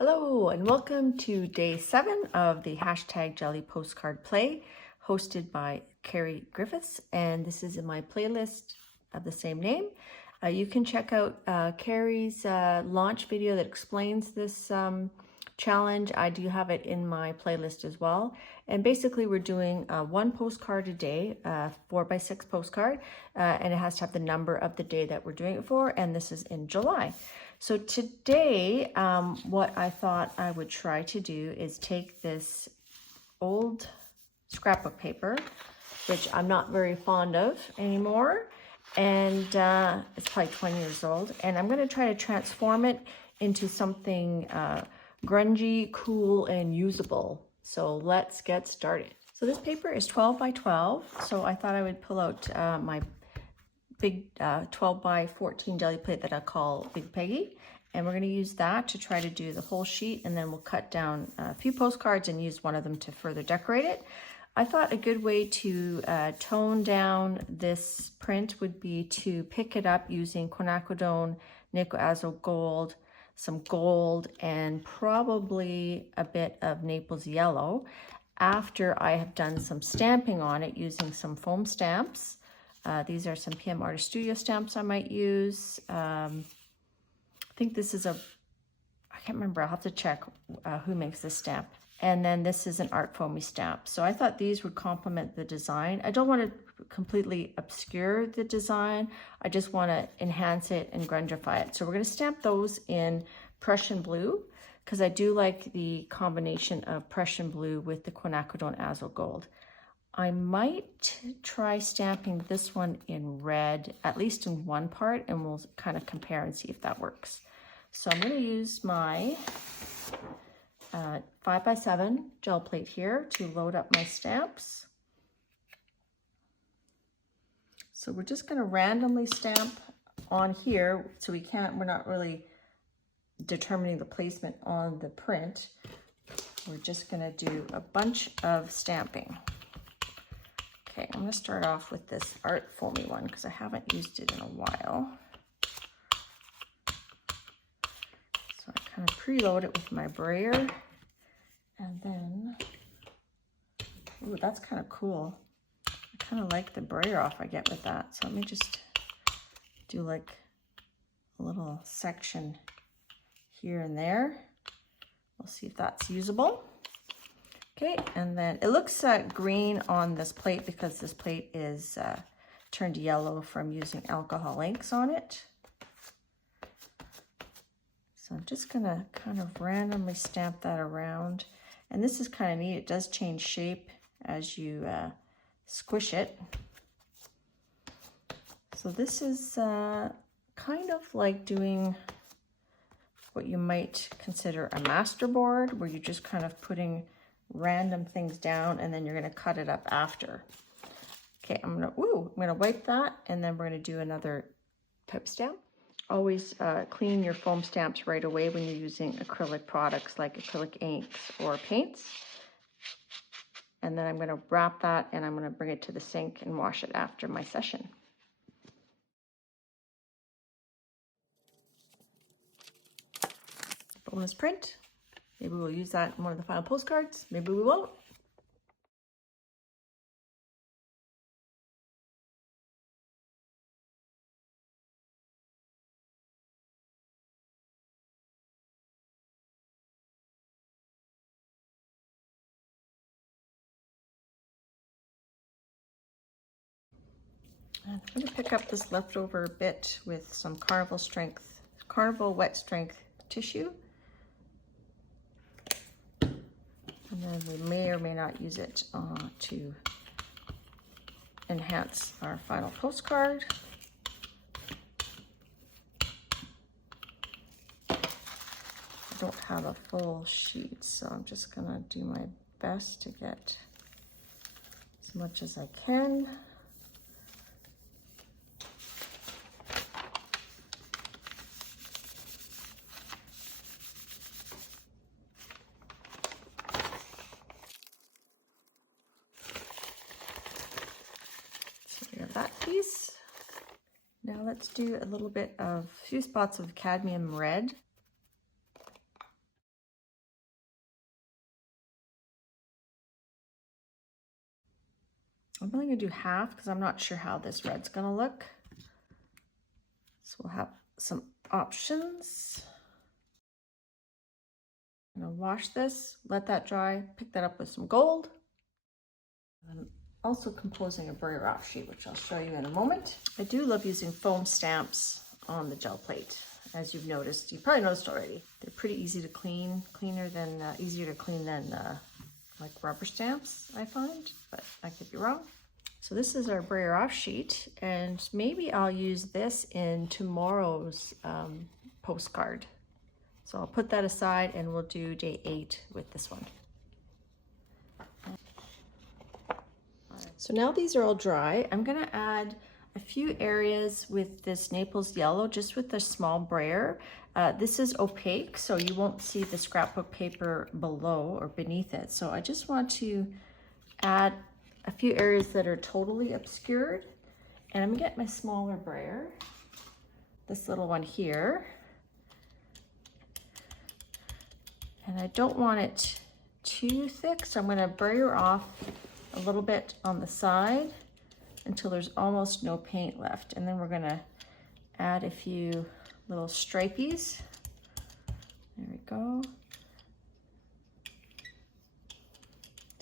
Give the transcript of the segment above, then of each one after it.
Hello and welcome to day 7 of the hashtag Jelly Postcard Play, hosted by Carrie Griffiths, and this is in my playlist of the same name. You can check out Carrie's launch video that explains this challenge. I do have it in my playlist as well. And basically we're doing one postcard a day, 4x6 postcard, and it has to have the number of the day that we're doing it for, and this is in July. So today, what I thought I would try to do is take this old scrapbook paper, which I'm not very fond of anymore, and it's probably 20 years old, and I'm going to try to transform it into something grungy, cool, and usable. So let's get started. So this paper is 12 by 12, so I thought I would pull out my big 12 by 14 jelly plate that I call Big Peggy, and we're going to use that to try to do the whole sheet, and then we'll cut down a few postcards and use one of them to further decorate it. I thought a good way to tone down this print would be to pick it up using quinacridone, nickel azo gold, some gold, and probably a bit of Naples yellow after I have done some stamping on it using some foam stamps. These are some PM Artist Studio stamps I might use. I think this is I can't remember, I'll have to check who makes this stamp. And then this is an Art Foamies stamp. So I thought these would complement the design. I don't want to completely obscure the design. I just want to enhance it and grungify it. So we're going to stamp those in Prussian blue, because I do like the combination of Prussian blue with the quinacridone azo gold. I might try stamping this one in red, at least in one part, and we'll kind of compare and see if that works. So I'm going to use my 5x7 gel plate here to load up my stamps. So we're just going to randomly stamp on here, so we're not really determining the placement on the print. We're just going to do a bunch of stamping. Okay, I'm going to start off with this Art Foamy one because I haven't used it in a while. So I kind of preload it with my brayer, and then, ooh, that's kind of cool. I kind of like the brayer off I get with that. So let me just do like a little section here and there. We'll see if that's usable. Okay, and then it looks green on this plate because this plate is turned yellow from using alcohol inks on it. So I'm just gonna kind of randomly stamp that around. And this is kind of neat. It does change shape as you squish it. So this is kind of like doing what you might consider a masterboard, where you're just kind of putting random things down and then you're going to cut it up after. Okay, I'm gonna wipe that, and then we're going to do another type stamp. Always clean your foam stamps right away when you're using acrylic products like acrylic inks or paints. And then I'm going to wrap that, and I'm going to bring it to the sink and wash it after my session. Bonus print. Maybe we'll use that in one of the final postcards. Maybe we won't. I'm going to pick up this leftover bit with some Carnival wet strength tissue. And then we may or may not use it to enhance our final postcard. I don't have a full sheet, so I'm just gonna do my best to get as much as I can. That piece. Now let's do a few spots of cadmium red. I'm only going to do half because I'm not sure how this red's going to look. So we'll have some options. I'm going to wash this, let that dry, pick that up with some gold. I'm also composing a brayer off sheet, which I'll show you in a moment. I do love using foam stamps on the gel plate. As you've noticed, you probably noticed already. They're pretty easy to clean, easier to clean than like rubber stamps, I find, but I could be wrong. So this is our brayer off sheet, and maybe I'll use this in tomorrow's postcard. So I'll put that aside and we'll do day 8 with this one. So now these are all dry. I'm gonna add a few areas with this Naples yellow, just with the small brayer. This is opaque, so you won't see the scrapbook paper below or beneath it. So I just want to add a few areas that are totally obscured. And I'm gonna get my smaller brayer, this little one here. And I don't want it too thick, so I'm gonna brayer off a little bit on the side until there's almost no paint left. And then we're gonna add a few little stripies. There we go.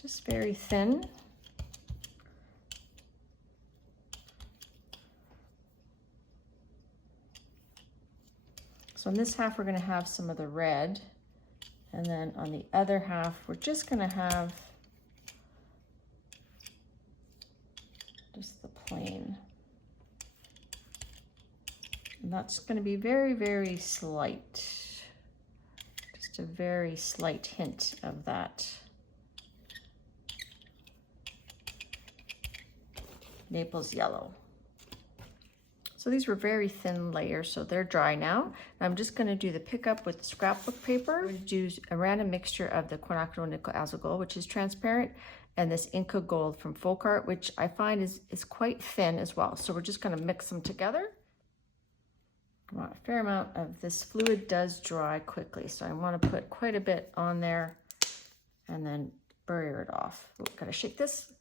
Just very thin. So in this half, we're gonna have some of the red. And then on the other half, we're just gonna have just the plain. And that's gonna be very, very slight. Just a very slight hint of that Naples yellow. So these were very thin layers, so they're dry now. I'm just gonna do the pickup with the scrapbook paper. I'm gonna do a random mixture of the quinacridone nickel azogold, which is transparent, and this Inca gold from Folk Art, which I find is quite thin as well. So we're just gonna mix them together. A fair amount of this fluid does dry quickly, so I wanna put quite a bit on there and then brayer it off. Ooh, gotta shake this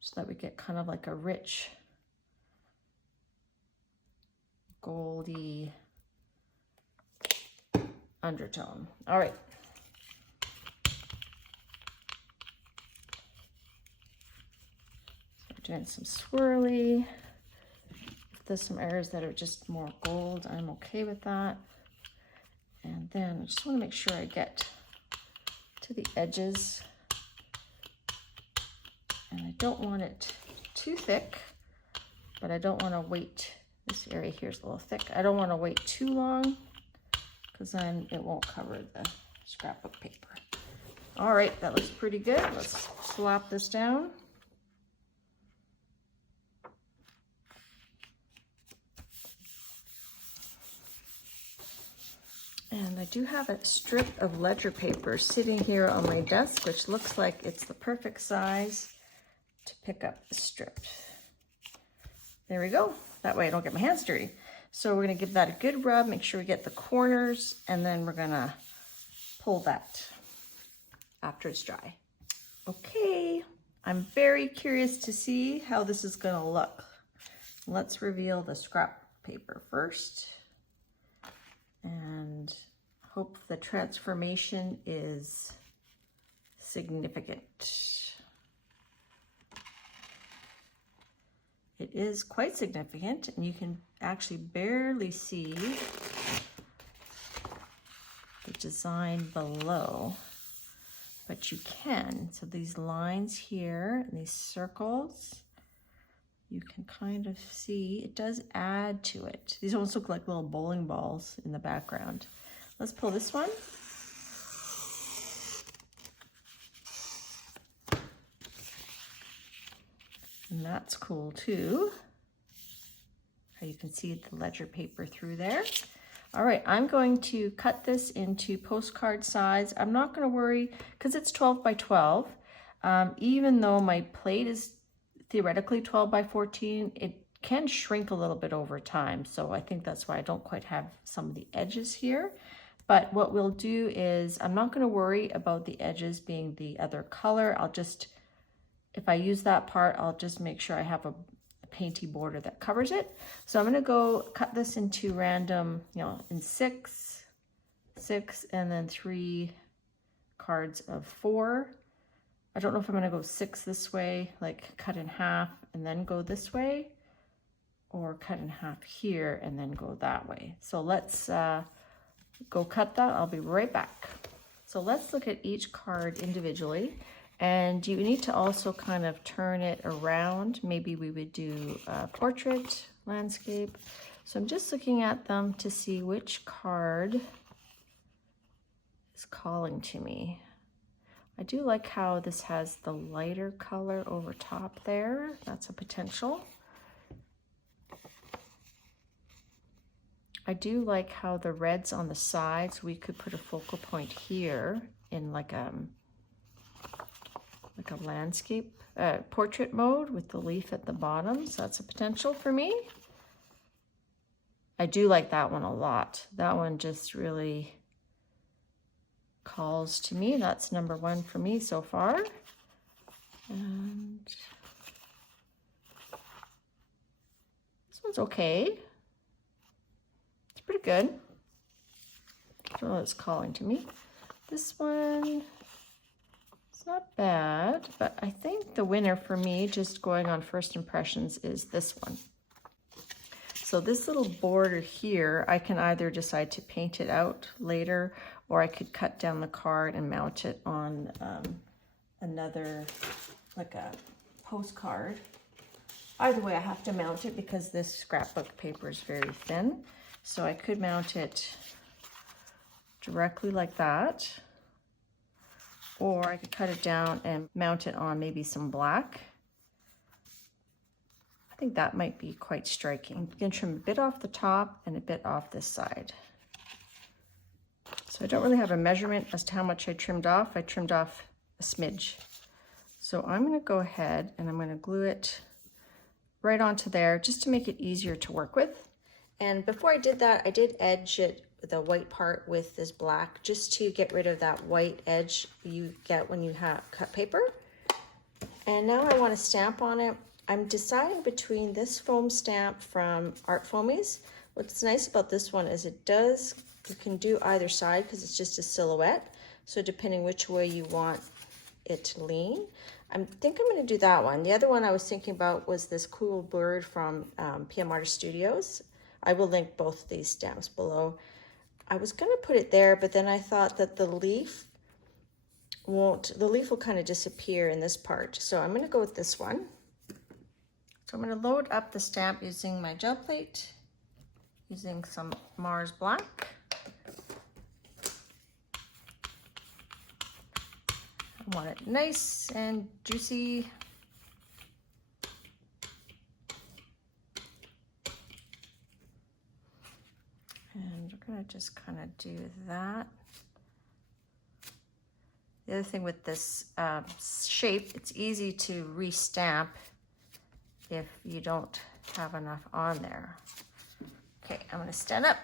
so that we get kind of like a rich goldy undertone. All right. So we're doing some swirly. If there's some areas that are just more gold, I'm okay with that. And then I just want to make sure I get to the edges. And I don't want it too thick, but I don't want to wait. This area here is a little thick. I don't want to wait too long because then it won't cover the scrapbook paper. All right, that looks pretty good. Let's slap this down. And I do have a strip of ledger paper sitting here on my desk, which looks like it's the perfect size to pick up the strip. There we go. That way I don't get my hands dirty. So we're gonna give that a good rub, make sure we get the corners, and then we're gonna pull that after it's dry. Okay, I'm very curious to see how this is gonna look. Let's reveal the scrap paper first and hope the transformation is significant. It is quite significant, and you can actually barely see the design below, but you can. So these lines here and these circles, you can kind of see, it does add to it. These almost look like little bowling balls in the background. Let's pull this one. And that's cool too. How you can see the ledger paper through there. All right, I'm going to cut this into postcard size. I'm not gonna worry, because it's 12 by 12. Even though my plate is theoretically 12 by 14, it can shrink a little bit over time. So I think that's why I don't quite have some of the edges here. But what we'll do is, I'm not gonna worry about the edges being the other color. I'll just if I use that part, I'll just make sure I have a painty border that covers it. So I'm going to go cut this into random, you know, in six, and then 3 cards of 4. I don't know if I'm going to go 6 this way, like cut in half and then go this way, or cut in half here and then go that way. So let's go cut that. I'll be right back. So let's look at each card individually. And you need to also kind of turn it around. Maybe we would do a portrait, landscape. So I'm just looking at them to see which card is calling to me. I do like how this has the lighter color over top there. That's a potential. I do like how the reds on the sides, we could put a focal point here in like a landscape portrait mode with the leaf at the bottom. So that's a potential for me. I do like that one a lot. That one just really calls to me. That's number 1 for me so far. And this one's okay. It's pretty good. That's what it's calling to me. This one, not bad, but I think the winner for me, just going on first impressions, is this one. So this little border here, I can either decide to paint it out later, or I could cut down the card and mount it on another, like a postcard. Either way, I have to mount it because this scrapbook paper is very thin. So I could mount it directly like that. Or I could cut it down and mount it on maybe some black. I think that might be quite striking. You can trim a bit off the top and a bit off this side. So I don't really have a measurement as to how much I trimmed off. I trimmed off a smidge. So I'm going to go ahead and I'm going to glue it right onto there just to make it easier to work with. And before I did that, I did edge it, the white part, with this black, just to get rid of that white edge you get when you cut paper. And now I want to stamp on it. I'm deciding between this foam stamp from Art Foamies. What's nice about this one is you can do either side because it's just a silhouette. So depending which way you want it to lean. I think I'm going to do that one. The other one I was thinking about was this cool bird from PM Artist Studios. I will link both of these stamps below. I was going to put it there, but then I thought that the leaf will kind of disappear in this part. So I'm going to go with this one. So I'm going to load up the stamp using my gel plate, using some Mars Black. I want it nice and juicy. And we're going to just kind of do that. The other thing with this shape, it's easy to re-stamp if you don't have enough on there. Okay, I'm going to stand up.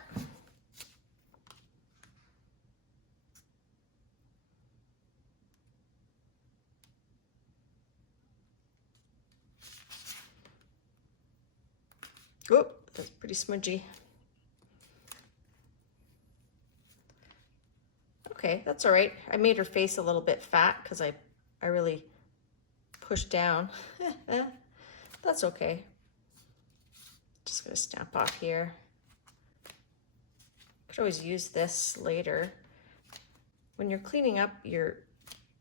Oh, that's pretty smudgy. Okay, that's all right. I made her face a little bit fat because I really pushed down. That's okay. Just gonna stamp off here. Could always use this later. When you're cleaning up your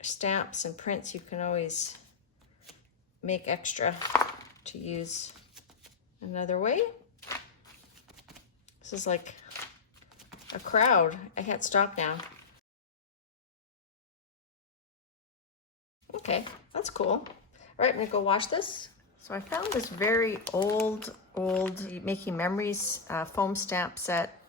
stamps and prints, you can always make extra to use another way. This is like a crowd. I can't stop now. Okay, that's cool. All right, I'm gonna go wash this. So I found this very old Making Memories foam stamp set.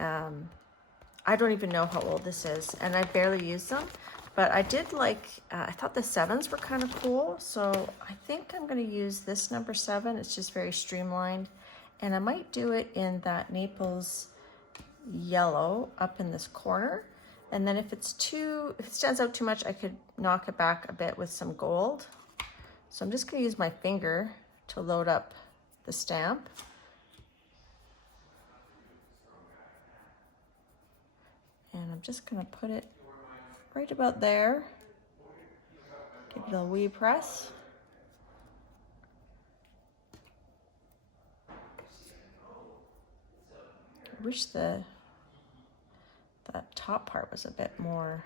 I don't even know how old this is, and I barely use them, but I did like, I thought the 7s were kind of cool, so I think I'm gonna use this number 7. It's just very streamlined, and I might do it in that Naples yellow up in this corner. And then if it stands out too much, I could knock it back a bit with some gold. So I'm just going to use my finger to load up the stamp. And I'm just going to put it right about there. Give it a wee press. I wish that top part was a bit more.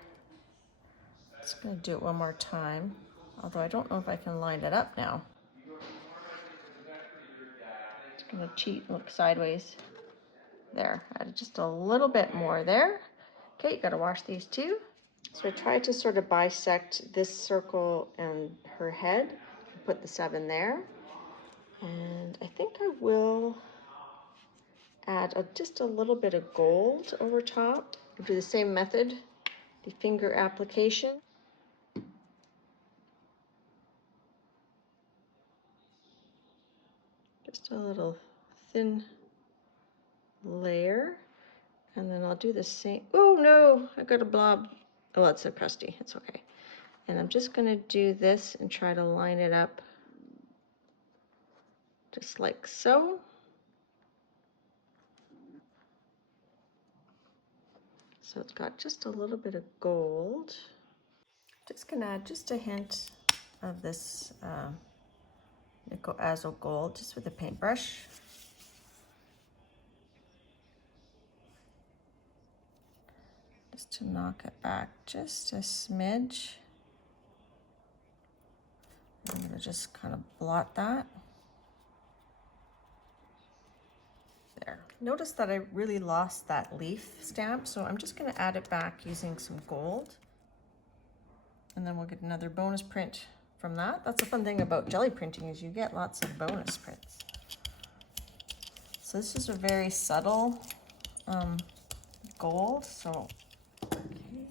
Just going to do it one more time, although I don't know if I can line it up now. Just going to cheat and look sideways. There, add just a little bit more there. Okay, you got to wash these too. So I tried to sort of bisect this circle and her head, put the 7 there. And I think I will add just a little bit of gold over top. Do the same method, the finger application. Just a little thin layer. And then I'll do the same. Oh no, I got a blob. Oh, it's so crusty, it's okay. And I'm just gonna do this and try to line it up just like so. So it's got just a little bit of gold. Just gonna add just a hint of this nickel azo gold just with a paintbrush. Just to knock it back just a smidge. I'm gonna just kind of blot that. There. Notice that I really lost that leaf stamp, so I'm just gonna add it back using some gold. And then we'll get another bonus print from that. That's the fun thing about jelly printing is you get lots of bonus prints. So this is a very subtle gold, so okay,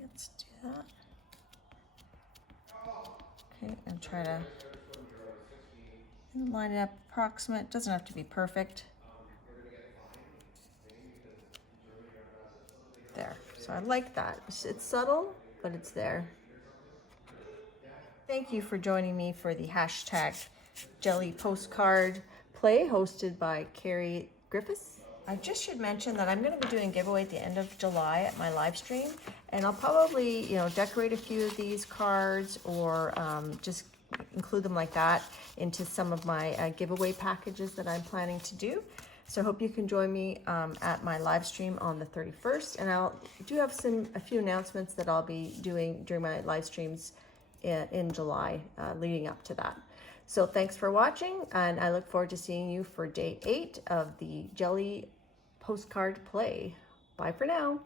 let's do that. Okay, and try to line it up approximate. It doesn't have to be perfect. There, so I like that. It's subtle, but it's there. Thank you for joining me for the hashtag Jelly Postcard Play hosted by Carrie Griffiths. I just should mention that I'm going to be doing a giveaway at the end of July at my live stream, and I'll probably, decorate a few of these cards or just include them like that into some of my giveaway packages that I'm planning to do. So I hope you can join me at my live stream on the 31st, and I do have a few announcements that I'll be doing during my live streams in July leading up to that. So thanks for watching, and I look forward to seeing you for day 8 of the Jelly Postcard Play. Bye for now.